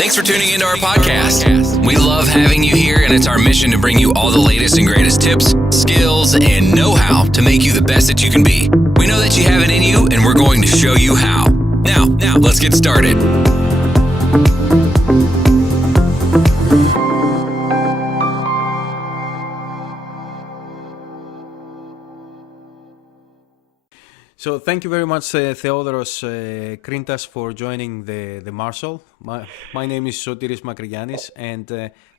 Thanks for tuning into our podcast. We love having you here, and it's our mission to bring you all the latest and greatest tips, skills, and know-how to make you the best that you can be. We know that you have it in you, and we're going to show you how. Now, let's get started. So thank you very much, Theodore Krintas, for joining the Marshal. My name is Sotiris Makrigiannis, and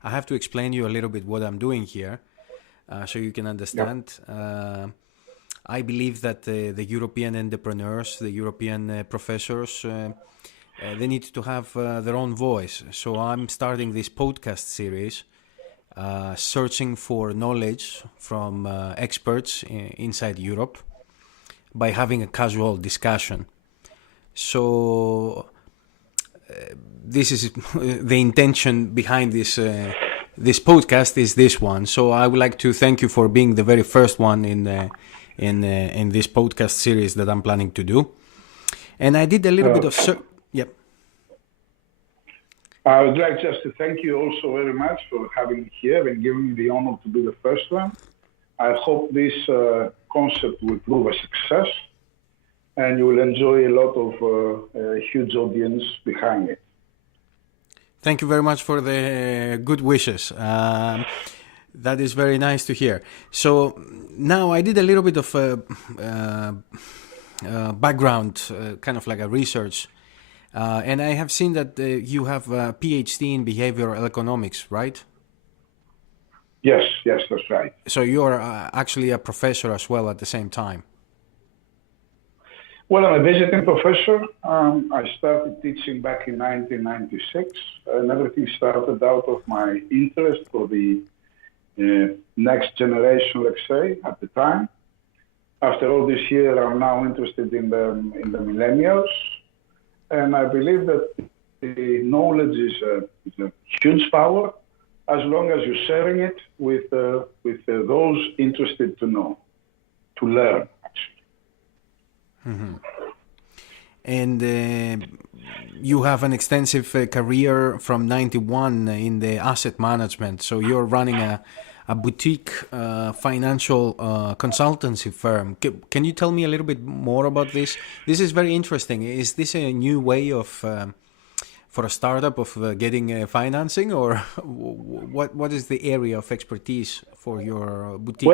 I have to explain you a little bit what I'm doing here, so you can understand. Yeah. I believe that the European entrepreneurs, the European professors, they need to have their own voice. So I'm starting this podcast series, searching for knowledge from experts inside Europe, by having a casual discussion. So this is the intention behind this podcast is this one. So I would like to thank you for being the very first one in this podcast series that I'm planning to do. And I did a little bit of I would like just to thank you also very much for having me here and giving me the honor to be the first one. I hope this concept will prove a success, and you will enjoy a lot of a huge audience behind it. Thank you very much for the good wishes. That is very nice to hear. So now I did a little bit of background, kind of like a research, and I have seen that you have a PhD in behavioral economics, right? Yes, that's right. So you're actually a professor as well at the same time? Well, I'm a visiting professor. I started teaching back in 1996, and everything started out of my interest for the next generation, let's say, at the time. After all this year, I'm now interested in the millennials, and I believe that the knowledge is a huge power, as long as you're sharing it with those interested to know, to learn, actually. Mm-hmm. And you have an extensive career from 91 in the asset management. So you're running a boutique financial consultancy firm. Can you tell me a little bit more about this? This is very interesting. Is this a new way of... for a startup of getting financing, or what is the area of expertise for your boutique?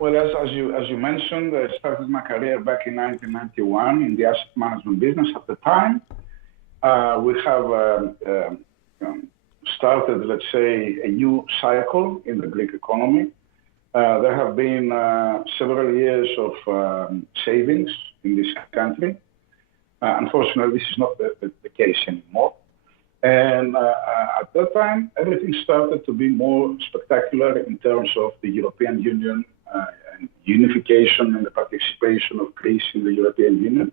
Well, as you mentioned, I started my career back in 1991 in the asset management business. At the time, we have started, let's say, a new cycle in the Greek economy. There have been several years of savings in this country. Unfortunately, this is not the case anymore. And at that time, everything started to be more spectacular in terms of the European Union and unification and the participation of Greece in the European Union.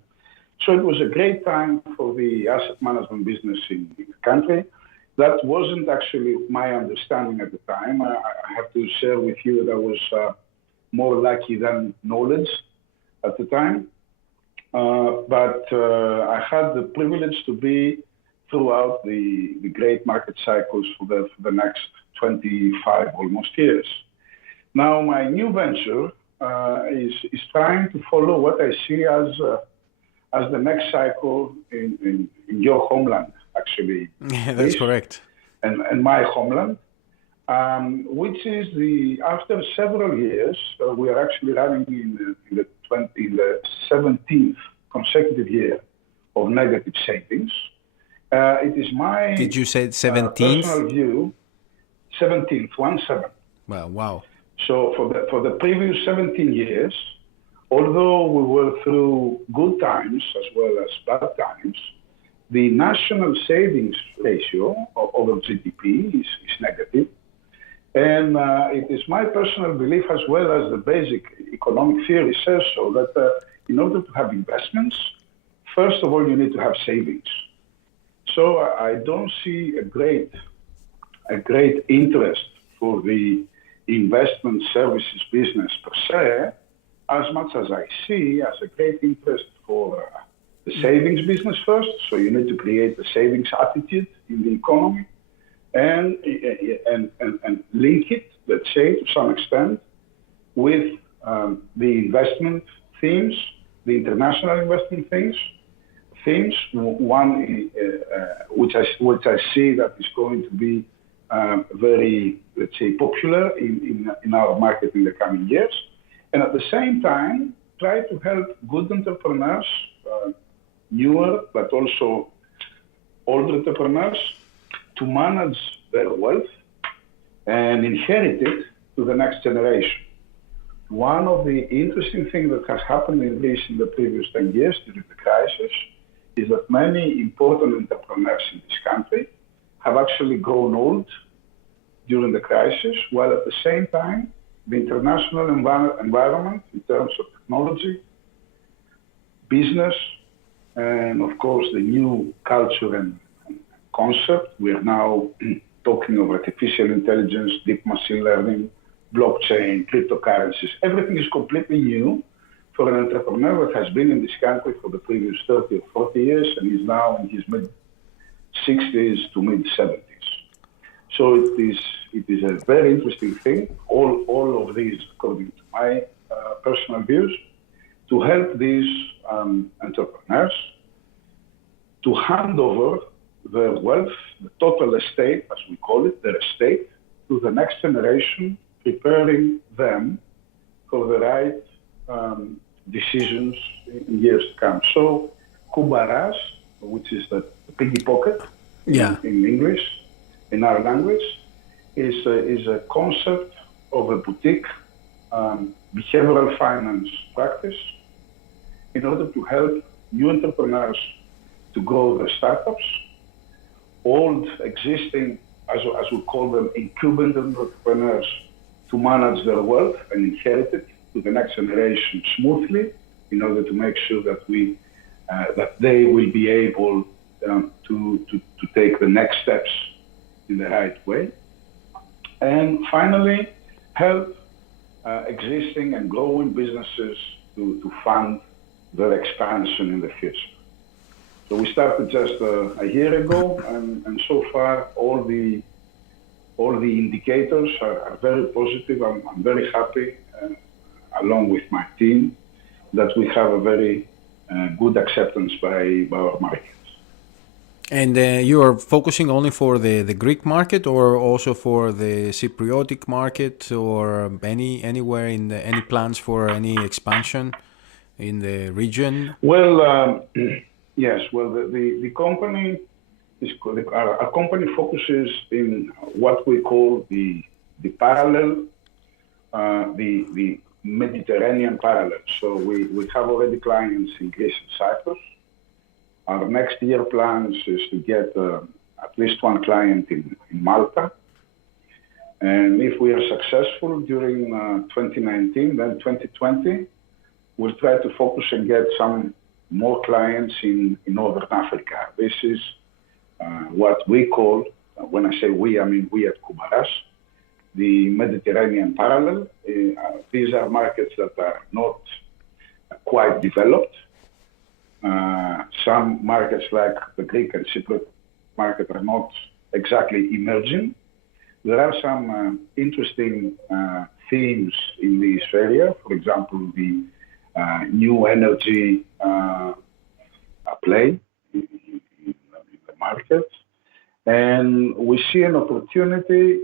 So it was a great time for the asset management business in the country. That wasn't actually my understanding at the time. I have to share with you that I was more lucky than knowledge at the time. But I had the privilege to be throughout the great market cycles for the next 25 almost years. Now my new venture is trying to follow what I see as the next cycle in your homeland, actually. Yeah, that's correct. And my homeland, which is after several years, we are actually running in the 17th consecutive year of negative savings. It is my Did you say 17th? Personal view, 17th, 17. Well, wow. So for the previous 17 years, although we were through good times as well as bad times, the national savings ratio over GDP is negative. And it is my personal belief, as well as the basic economic theory says so, that in order to have investments, first of all, you need to have savings. So I don't see a great interest for the investment services business per se, as much as I see as a great interest for the savings business first. So you need to create the savings attitude in the economy and link it, let's say, to some extent with the investment themes, the international investment themes. One which I see that is going to be very, let's say, popular in our market in the coming years. And at the same time, try to help good entrepreneurs, newer but also older entrepreneurs, to manage their wealth and inherit it to the next generation. One of the interesting things that has happened in Greece in the previous 10 years during the crisis is that many important entrepreneurs in this country have actually grown old during the crisis, while at the same time, the international environment in terms of technology, business, and of course the new culture and concept. We are now talking of artificial intelligence, deep machine learning, blockchain, cryptocurrencies. Everything is completely new for an entrepreneur that has been in this country for the previous 30 or 40 years and is now in his mid-60s to mid-70s. So it is a very interesting thing, all of these, according to my personal views, to help these entrepreneurs to hand over their wealth, the total estate, as we call it, their estate, to the next generation, preparing them for the right decisions in years to come. So, Kubaras, which is the piggy pocket in English, in our language, is a concept of a boutique behavioral finance practice in order to help new entrepreneurs to grow their startups, old existing, as we call them, incumbent entrepreneurs, to manage their wealth and inherit it to the next generation smoothly, in order to make sure that that they will be able to take the next steps in the right way. And finally, help existing and growing businesses to fund their expansion in the future. So we started just a year ago, and so far all the indicators are very positive. I'm very happy, along with my team, that we have a very good acceptance by our markets. And you are focusing only for the Greek market, or also for the Cypriotic market, or anywhere in any plans for any expansion in the region? Well, yes. Well, the company our company focuses in what we call the parallel, the Mediterranean parallel. So we have already clients in Greece and Cyprus. Our next year plans is to get at least one client in Malta. And if we are successful during 2019, then 2020, we'll try to focus and get some more clients in Northern Africa. This is what we call, when I say we, I mean we at Kubaras, the Mediterranean parallel. These are markets that are not quite developed. Some markets like the Greek and Cypriot market are not exactly emerging. There are some interesting themes in this area. For example, the new energy play in the market. And we see an opportunity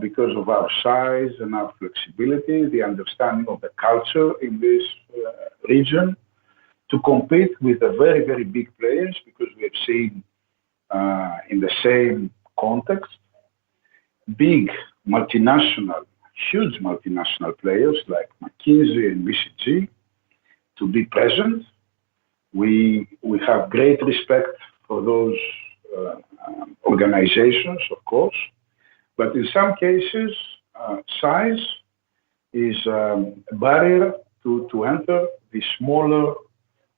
because of our size and our flexibility, the understanding of the culture in this region, to compete with the very, very big players, because we have seen in the same context, big multinational, huge multinational players like McKinsey and BCG to be present. We have great respect for those organizations, of course, but in some cases, size is a barrier to enter the smaller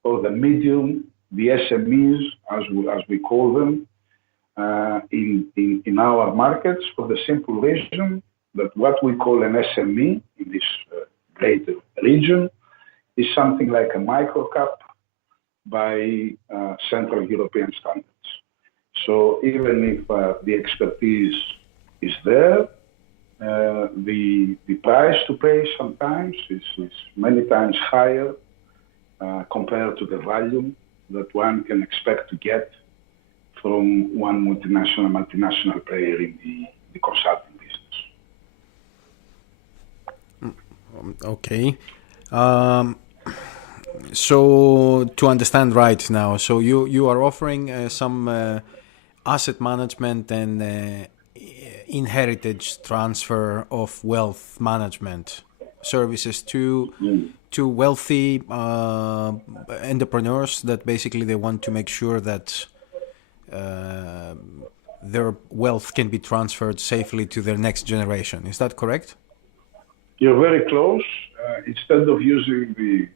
or the medium, the SMEs, as we call them, in our markets, for the simple reason that what we call an SME in this greater region is something like a micro cap by Central European standards. So even if the expertise is there, the price to pay sometimes is many times higher compared to the value that one can expect to get from one multinational player in the consulting business. Okay. So to understand right now, so you are offering some asset management and inheritance transfer of wealth management services to wealthy entrepreneurs that basically they want to make sure that their wealth can be transferred safely to their next generation. Is that correct? You're very close. Instead of using the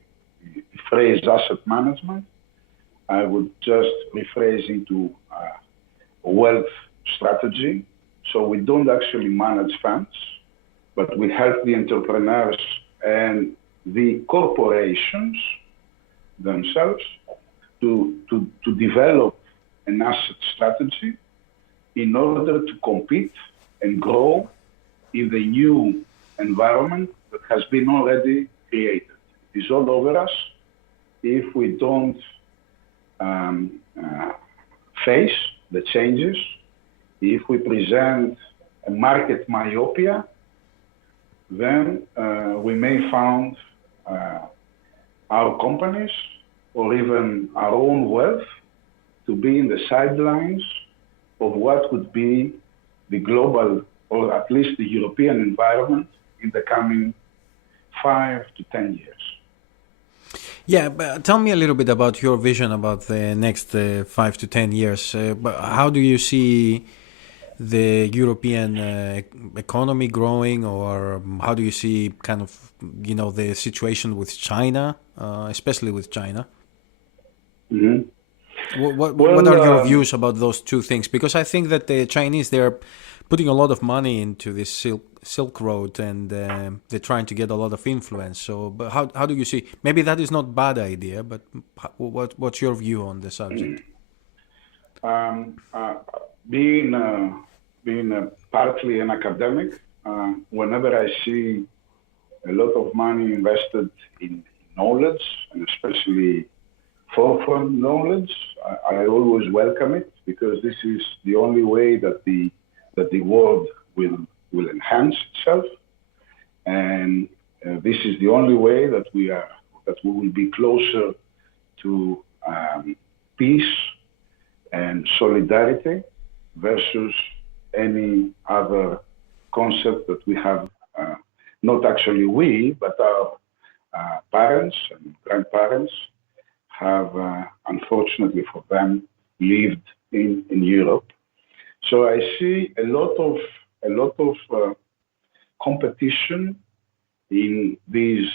phrase asset management, I would just rephrase into wealth strategy. So we don't actually manage funds, but we help the entrepreneurs and the corporations themselves to develop an asset strategy in order to compete and grow in the new environment that has been already created. It is all over us. If we don't face the changes, if we present a market myopia, then we may find our companies or even our own wealth to be in the sidelines of what would be the global or at least the European environment in the coming 5 to 10 years. Yeah, but tell me a little bit about your vision about the next 5 to 10 years. How do you see the European economy growing, or how do you see kind of, the situation with China, especially with China? Mm-hmm. What are your views about those two things? Because I think that the Chinese, they're putting a lot of money into this Silk Road, and they're trying to get a lot of influence. So, but how do you see? Maybe that is not a bad idea, but what's your view on the subject? Being partly an academic, whenever I see a lot of money invested in knowledge, and especially forefront knowledge, I always welcome it, because this is the only way that the world will enhance itself, and this is the only way that we will be closer to peace and solidarity versus any other concept that we have, not actually we, but our parents and grandparents have, unfortunately for them, lived in Europe. So I see a lot of competition in these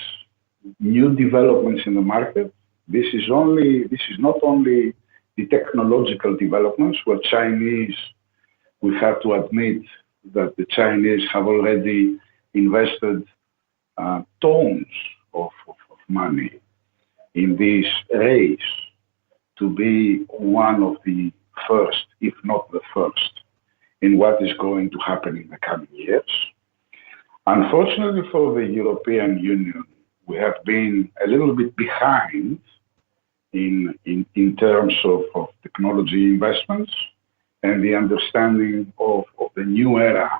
new developments in the market. This is not only the technological developments, where Chinese, we have to admit that the Chinese have already invested tons of money in this race to be one of the first, if not the first, in what is going to happen in the coming years. Unfortunately for the European Union, we have been a little bit behind in terms of technology investments and the understanding of the new era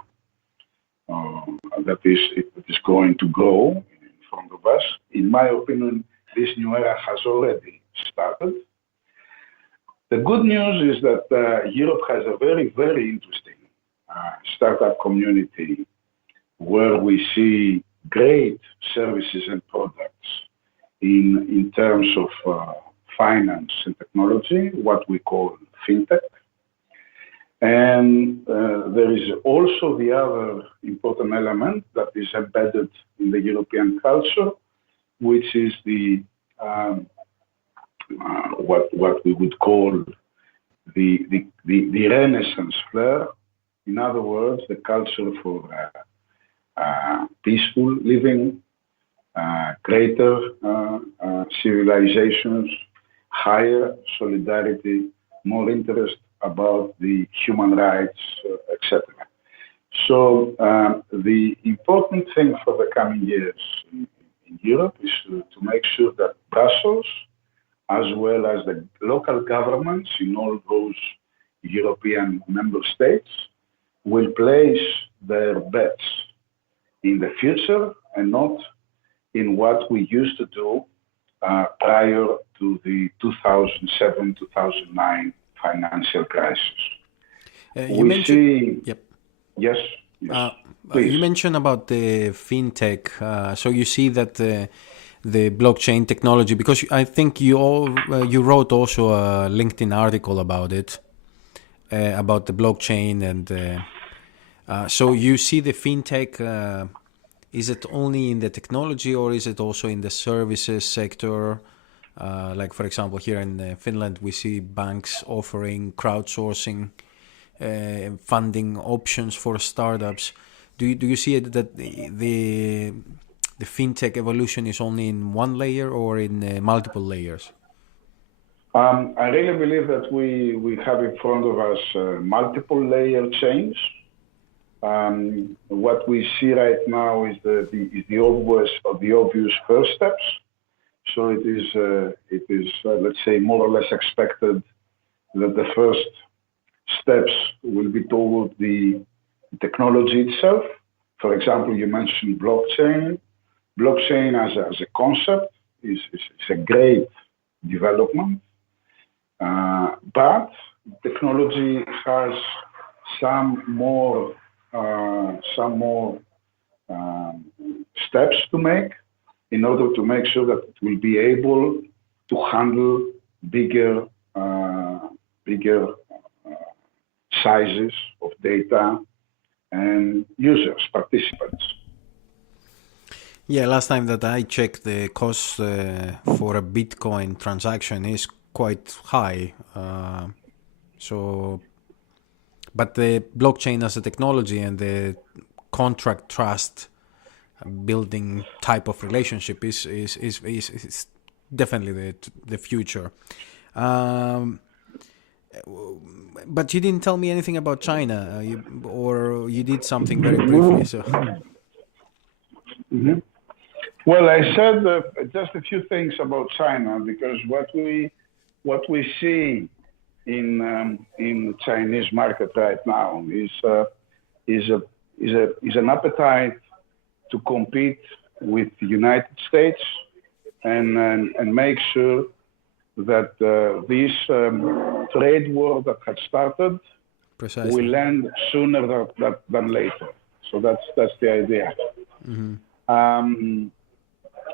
that is going to grow in front of us. In my opinion, this new era has already started. The good news is that Europe has a very, very interesting startup community where we see great services and products in terms of finance and technology, what we call Fintech. And there is also the other important element that is embedded in the European culture, which is the what we would call the Renaissance flair. In other words, the culture for peaceful living, greater civilizations, higher solidarity, more interest about the human rights, etc. So the important thing for the coming years in Europe is to make sure that Brussels, as well as the local governments in all those European member states, will place their bets in the future and not in what we used to do prior to the 2007-2009 financial crisis. You mentioned, yep. Yes. You mentioned about the fintech. So you see that the blockchain technology, because I think you wrote also a LinkedIn article about it, about the blockchain, and so you see the fintech. Is it only in the technology, or is it also in the services sector? Like, for example, here in Finland, we see banks offering crowdsourcing funding options for startups. Do you see it that the fintech evolution is only in one layer or in multiple layers? I really believe that we have in front of us multiple layer change. What we see right now is the obvious first steps. So it is let's say more or less expected that the first steps will be toward the technology itself. For example, you mentioned blockchain. Blockchain as a concept is a great development, but technology has some more steps to make in order to make sure that it will be able to handle bigger sizes of data and users, participants. Yeah, last time that I checked, the cost for a Bitcoin transaction is quite high. But the blockchain as a technology and the contract trust building type of relationship is definitely the future. But you didn't tell me anything about China, or you did something very briefly. So. Mm-hmm. Well, I said just a few things about China, because what we see in the Chinese market right now is an appetite to compete with the United States and make sure that this trade war that had started Precisely. will end sooner than later. So that's the idea. Mm-hmm.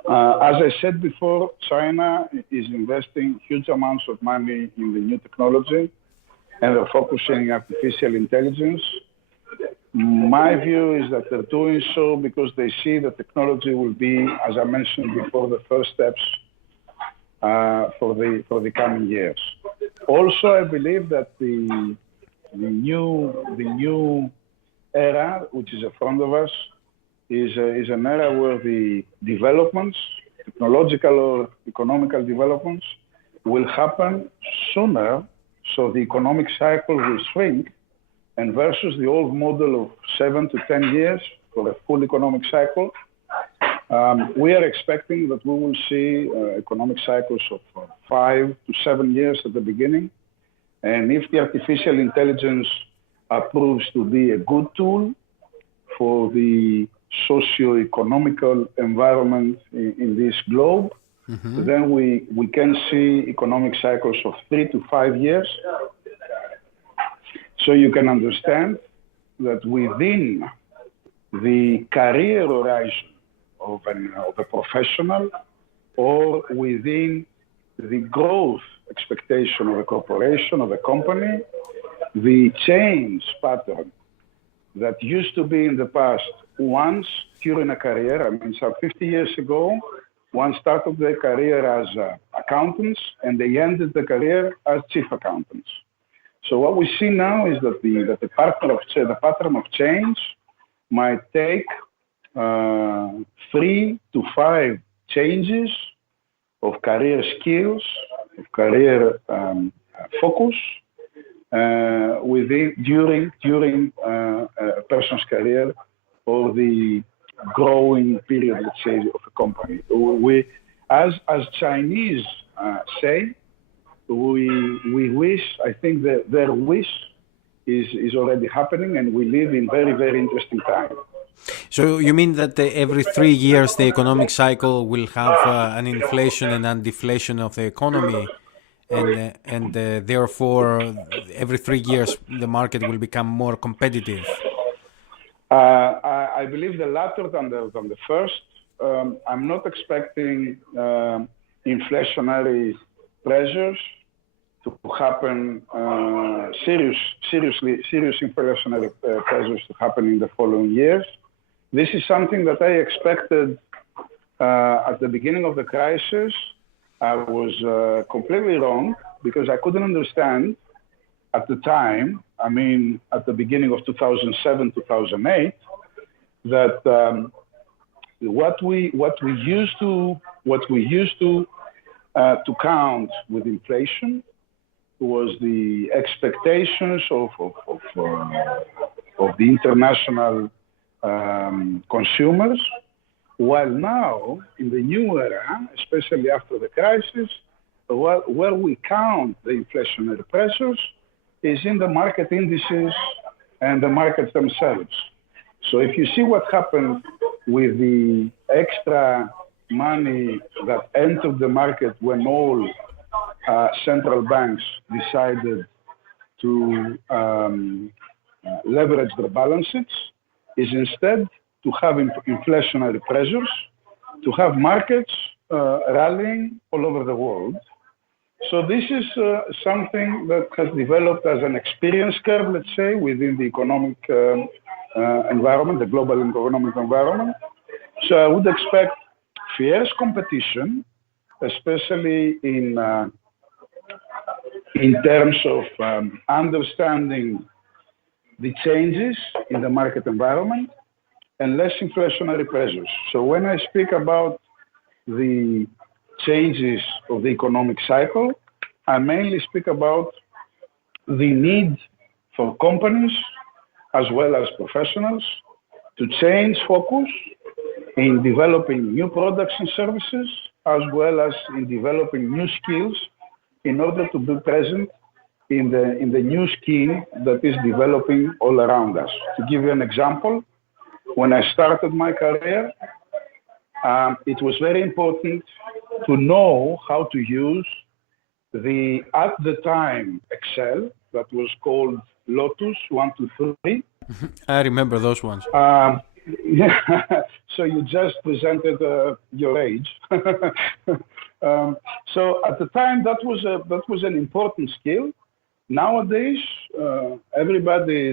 As I said before, China is investing huge amounts of money in the new technology, and they're focusing on artificial intelligence. My view is that they're doing so because they see the technology will be, as I mentioned before, the first steps for the coming years. Also, I believe that the new era, which is in front of us, is an era where the developments, technological or economical developments, will happen sooner, so the economic cycle will shrink, and versus the old model of 7 to 10 years for a full economic cycle, we are expecting that we will see economic cycles of 5 to 7 years at the beginning. And if the artificial intelligence proves to be a good tool for the socio-economical environment in this globe, mm-hmm. then we can see economic cycles of 3 to 5 years. So you can understand that within the career horizon of a professional, or within the growth expectation of a corporation, of a company, the change pattern that used to be in the past, once during a career, I mean, some 50 years ago, one started their career as accountants, and they ended the career as chief accountants. So what we see now is that the pattern of change might take 3 to 5 changes of career skills career focus during a person's career or the growing period, let's say, of a company. We, as Chinese say, we wish. I think that their wish is already happening, and we live in very, very interesting times. So you mean that every 3 years the economic cycle will have an inflation and a deflation of the economy, and therefore every 3 years the market will become more competitive? I believe the latter than the first. I'm not expecting inflationary pressures to happen, serious inflationary pressures to happen in the following years. This is something that I expected at the beginning of the crisis. I was completely wrong because I couldn't understand at the time, I mean, at the beginning of 2007, 2008, that what we used to count with inflation was the expectations of the international consumers, while now in the new era, especially after the crisis, where we count the inflationary pressures is in the market indices and the markets themselves. So if you see what happened with the extra money that entered the market when all central banks decided to leverage their balance sheets, is instead to have inflationary pressures, to have markets rallying all over the world. So this is something that has developed as an experience curve, let's say, within the economic environment, the global economic environment. So I would expect fierce competition, especially in terms of understanding the changes in the market environment and less inflationary pressures. So when I speak about the changes of the economic cycle, I mainly speak about the need for companies as well as professionals to change focus in developing new products and services, as well as in developing new skills in order to be present in the new scheme that is developing all around us. To give you an example, when I started my career, it was very important to know how to use at the time, Excel, that was called Lotus 1, 2, 3. I remember those ones. Yeah, so you just presented your age. So at the time, that was an important skill. Nowadays, everybody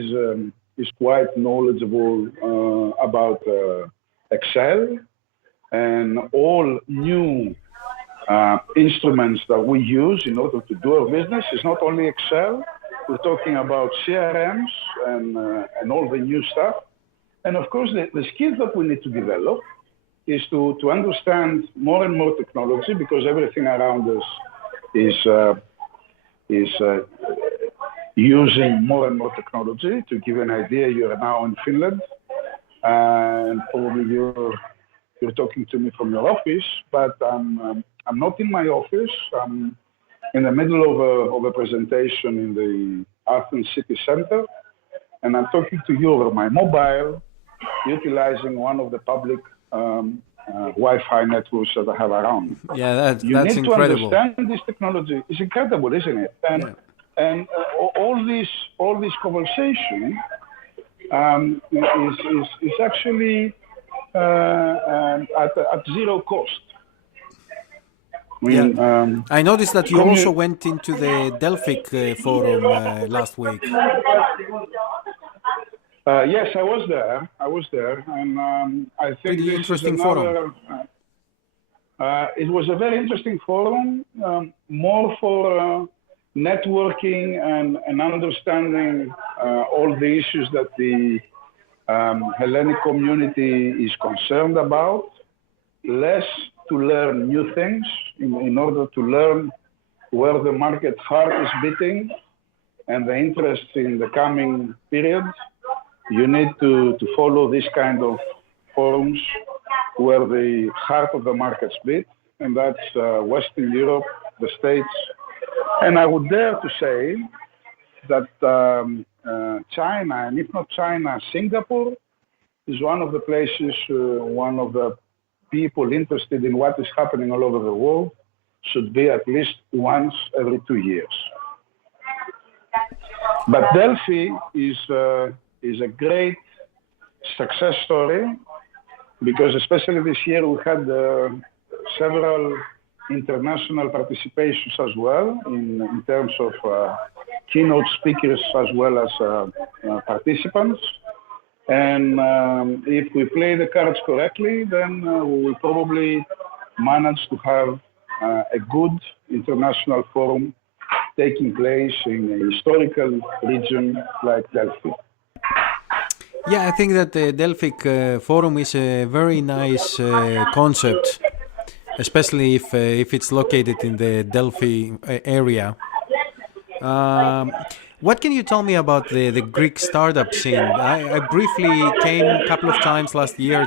is quite knowledgeable about Excel, and all new instruments that we use in order to do our business is not only Excel. We're talking about CRMs and all the new stuff. And of course, the skills that we need to develop is to understand more and more technology, because everything around us is using more and more technology. To give you an idea, you are now in Finland, and probably you're talking to me from your office, but I'm not in my office. I'm in the middle of a presentation in the Athens city center, and I'm talking to you over my mobile, utilizing one of the public Wi-Fi networks that I have around. Yeah, that's you need incredible. to understand this technology. It's incredible, isn't it? And all this conversation is actually at zero cost. I noticed that you also went into the Delphic forum last week. Yes, I was there, and I think pretty this interesting is another, forum. It was a very interesting forum, more for networking and understanding all the issues that the Hellenic community is concerned about, less to learn new things in order to learn where the market heart is beating and the interest in the coming period, you need to follow this kind of forums where the heart of the markets beat, and that's Western Europe, the States. And I would dare to say that China, and if not China, Singapore, is one of the places, one of the people interested in what is happening all over the world should be at least once every 2 years. But Delphi is a great success story because especially this year we had several international participations as well in terms of keynote speakers as well as participants. And if we play the cards correctly, then we will probably manage to have a good international forum taking place in a historical region like Delphi. Yeah, I think that the Delphic Forum is a very nice concept, especially if it's located in the Delphi area. What can you tell me about the Greek startup scene? I briefly came a couple of times last year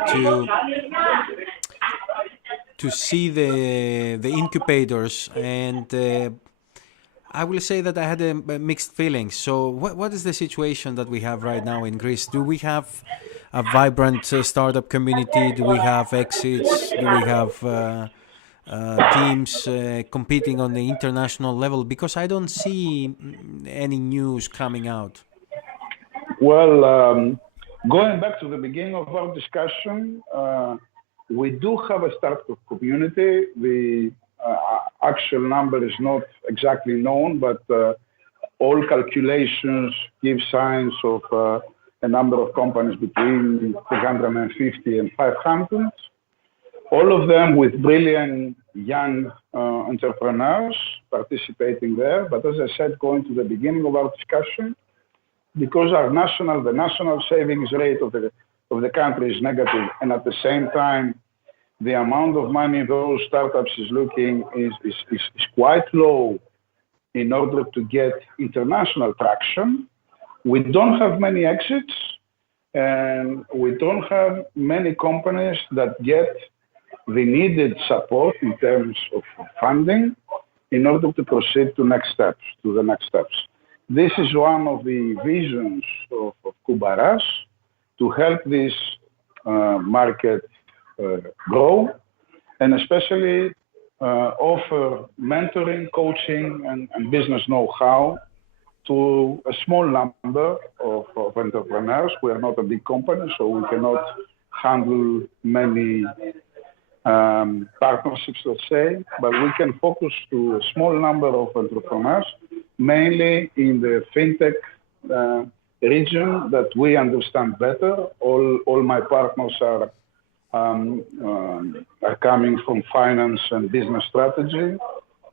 to see the incubators, and I will say that I had a mixed feelings. So what is the situation that we have right now in Greece? Do we have a vibrant startup community? Do we have exits? Do we have teams competing on the international level? Because I don't see any news coming out. Well, going back to the beginning of our discussion, we do have a startup community. The actual number is not exactly known, but all calculations give signs of a number of companies between 350 and 500. All of them with brilliant young entrepreneurs participating there. But as I said, going to the beginning of our discussion, because the national savings rate of the country is negative, and at the same time, the amount of money those startups is quite low in order to get international traction. We don't have many exits, and we don't have many companies that get the needed support in terms of funding in order to proceed to the next steps. This is one of the visions of Kubaras to help this market grow, and especially offer mentoring, coaching, and business know-how to a small number of entrepreneurs. We are not a big company, so we cannot handle many partnerships, let's say, but we can focus to a small number of entrepreneurs, mainly in the Fintech region that we understand better. All my partners are coming from finance and business strategy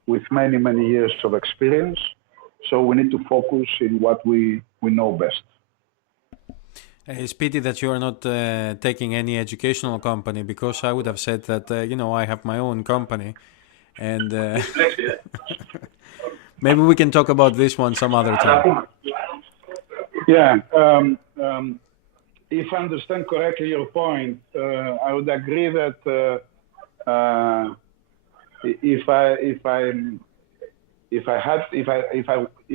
with many, many years of experience. So we need to focus in what we know best. It's pity that you are not taking any educational company, because I would have said that, I have my own company, and maybe we can talk about this one some other time. Yeah. If I understand correctly your point, I would agree that if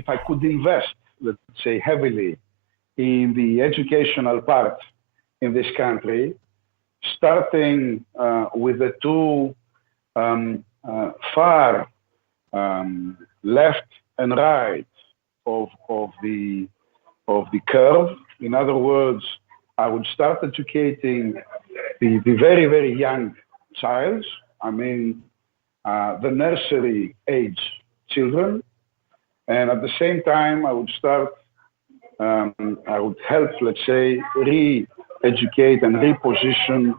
I could invest, let's say, heavily in the educational part in this country, starting with the two far left and right of the curve. In other words, I would start educating the very, very young child. I mean, the nursery age children. And at the same time, I would help, let's say, re-educate and reposition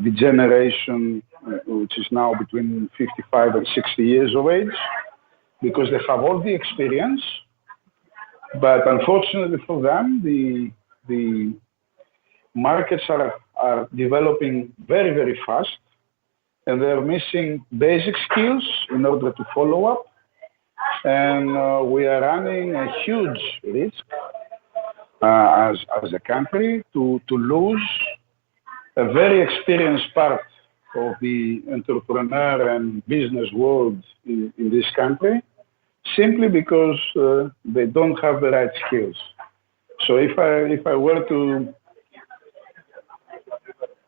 the generation, which is now between 55 and 60 years of age, because they have all the experience. But unfortunately for them, the markets are developing very, very fast, and they're missing basic skills in order to follow up. and we are running a huge risk as a country to lose a very experienced part of the entrepreneur and business world in this country, simply because they don't have the right skills. So if I were to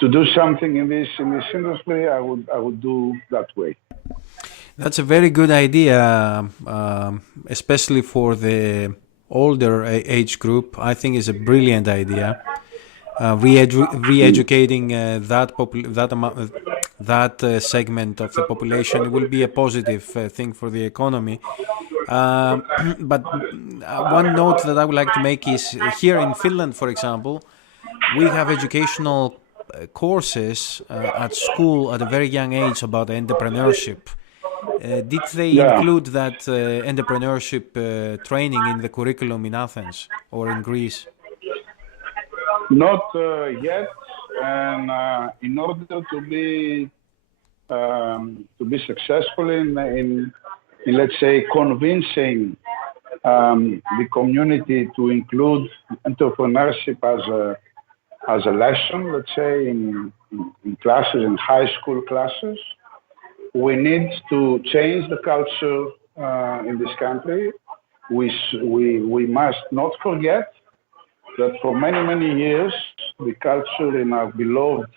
do something in this industry, I would do that way. That's a very good idea, especially for the older age group. I think it's a brilliant idea. Re-educating that segment of the population will be a positive thing for the economy. But one note that I would like to make is here in Finland, for example, we have educational courses at school at a very young age about entrepreneurship. Did they include that entrepreneurship training in the curriculum in Athens or in Greece? Not yet, and in order to be successful in let's say convincing the community to include entrepreneurship as a lesson, let's say in classes, in high school classes, we need to change the culture in this country. We must not forget that for many years, the culture in our beloved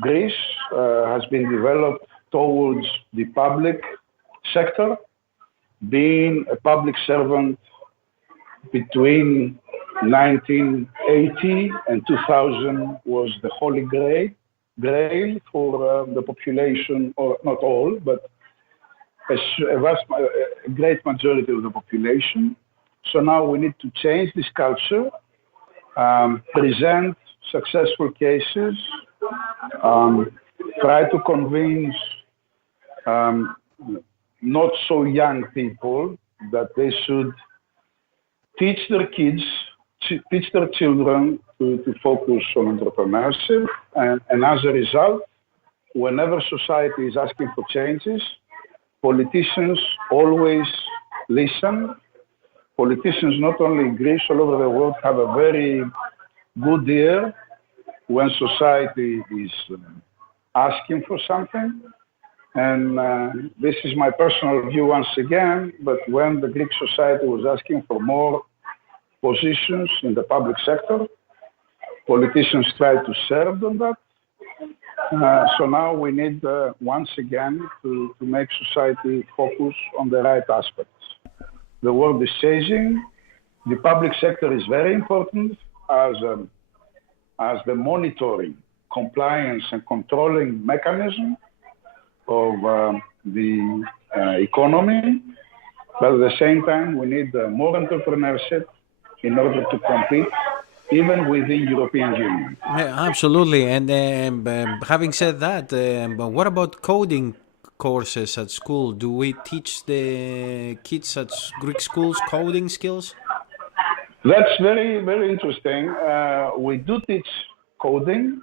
Greece has been developed towards the public sector. Being a public servant between 1980 and 2000 was the holy grail for the population, or not all, but a great majority of the population. So now we need to change this culture, present successful cases, try to convince not so young people that they should teach their kids, teach their children to focus on entrepreneurship. And as a result, whenever society is asking for changes, politicians always listen. Politicians, not only in Greece, all over the world, have a very good ear when society is asking for something. And this is my personal view once again, but when the Greek society was asking for more positions in the public sector, politicians tried to serve on that. So now we need, once again, to make society focus on the right aspects. The world is changing. The public sector is very important as the monitoring, compliance, and controlling mechanism of the economy. But at the same time, we need more entrepreneurship in order to compete, even within European Union. Yeah, absolutely. And having said that, what about coding courses at school? Do we teach the kids at Greek schools coding skills? That's very interesting. We do teach coding,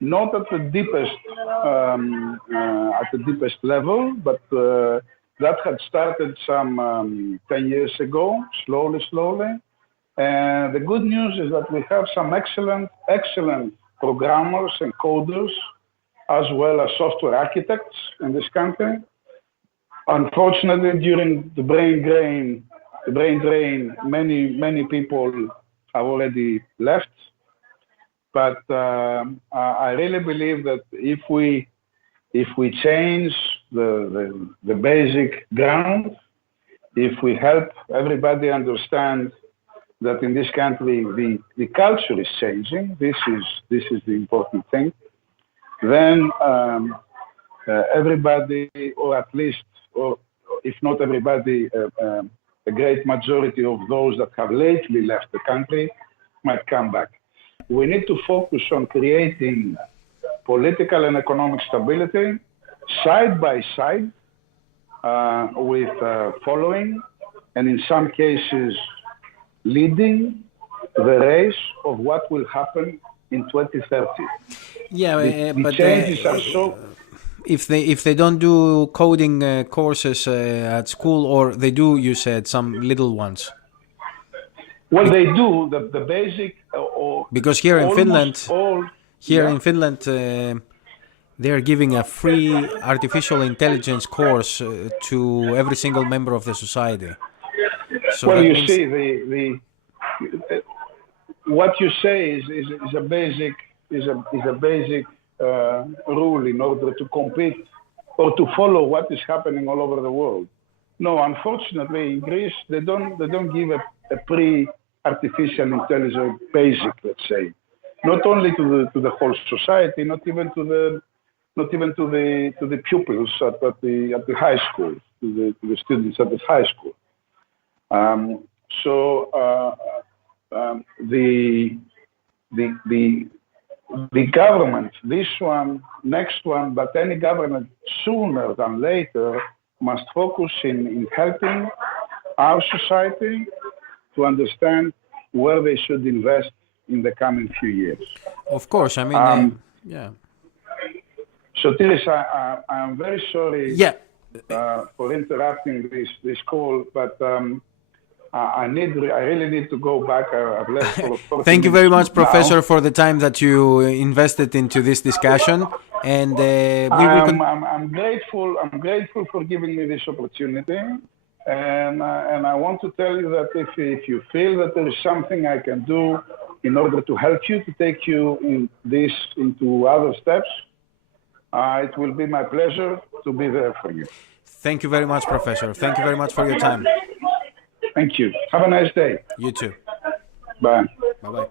not at the deepest level, but that had started some 10 years ago, slowly. And the good news is that we have some excellent programmers and coders, as well as software architects in this country. Unfortunately, during the brain drain, many people have already left. But I really believe that if we change the basic ground, if we help everybody understand that in this country the culture is changing, this is the important thing, then everybody, or at least, or if not everybody, a great majority of those that have lately left the country might come back. We need to focus on creating political and economic stability side by side with following, and in some cases, leading the race of what will happen in 2030. Yeah, the changes are so... if they don't do coding courses at school, or they do, you said, some little ones. Well, they do the basic. Or because here in Finland, they are giving a free artificial intelligence course to every single member of the society. So well, you means... see, what you say is a basic rule in order to compete or to follow what is happening all over the world. No, unfortunately, in Greece they don't give a pre-artificial intelligence basic, let's say, not only to the whole society, not even to the pupils at the high school, to the students at the high school. The government, this one, next one, but any government sooner than later must focus in helping our society to understand where they should invest in the coming few years. Of course, I mean, yeah. So, Tiris, I'm very sorry for interrupting this call, but I really need to go back. I've left for 40 Thank you very much, Professor, now. for the time that you invested into this discussion. And I'm grateful. I'm grateful for giving me this opportunity. And I want to tell you that if you feel that there is something I can do in order to help you, to take you into other steps, it will be my pleasure to be there for you. Thank you very much, Professor. Thank you very much for your time. Thank you. Have a nice day. You too. Bye. Bye-bye.